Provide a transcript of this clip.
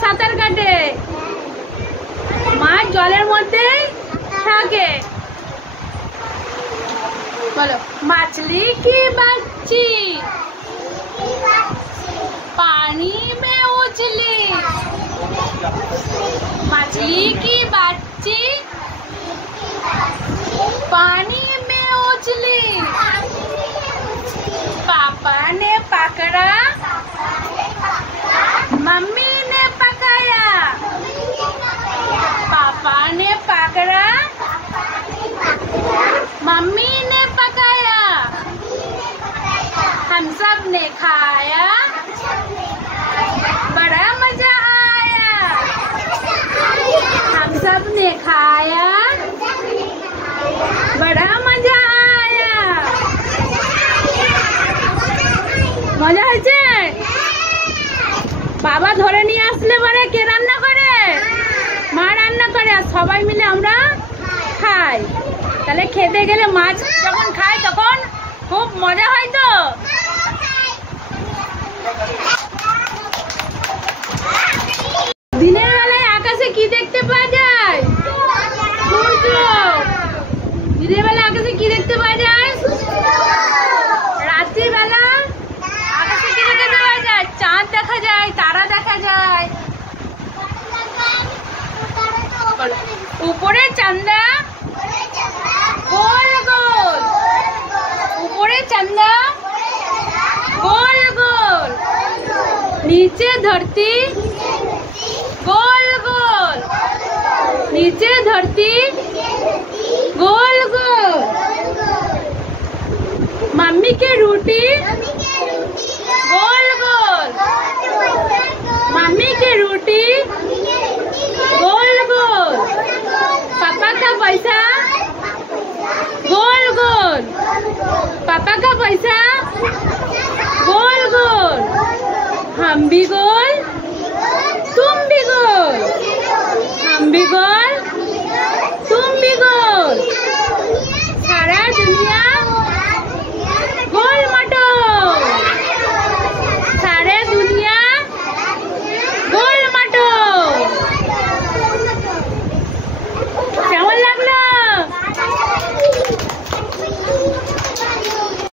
সাঁতার কাটে, মাছ জলের মধ্যেই থাকে। বলো, मछली की बच्ची पानी में उछली। मछली की बच्ची पानी में उछली। पापा ने पकड़ा, मम्मी ने पकाया। पापा ने पकड़ा, मम्मी ने पकाया। हम सब ने खाया, बड़ा मजा आया। हम सब ने खाया, बड़ा मजा आया। মজা হয়েছে? বাবা ধরে নিয়ে আসলে পরে কে রান্না করে? মা রান্না করে, আর সবাই মিলে আমরা খাই। তাহলে খেতে গেলে মাছ যখন খাই তখন খুব মজা হয়। তো দিনের বেলায় আকাশে কি দেখতে পাওয়া যায়? সূর্য। দিনের বেলা আকাশে কি দেখতে পাওয়া যায়? রাত্রিবেলা আকাশে কি দেখতে পাওয়া যায়? চাঁদ দেখা যায়, তারা দেখা যায়। উপরে চাঁদা गोल गोल, ऊपरे चंदा गोल गोल, नीचे धरती गोल गोल, नीचे धरती गोल गोल। मम्मी के रोटी गोल गोल, मम्मी के रोटी गोल गोल। पापा का पैसा गोल गोल, पापा का पैसा गोल गोल। हम भी गोल, तुम भी गोल, हम भी गोल।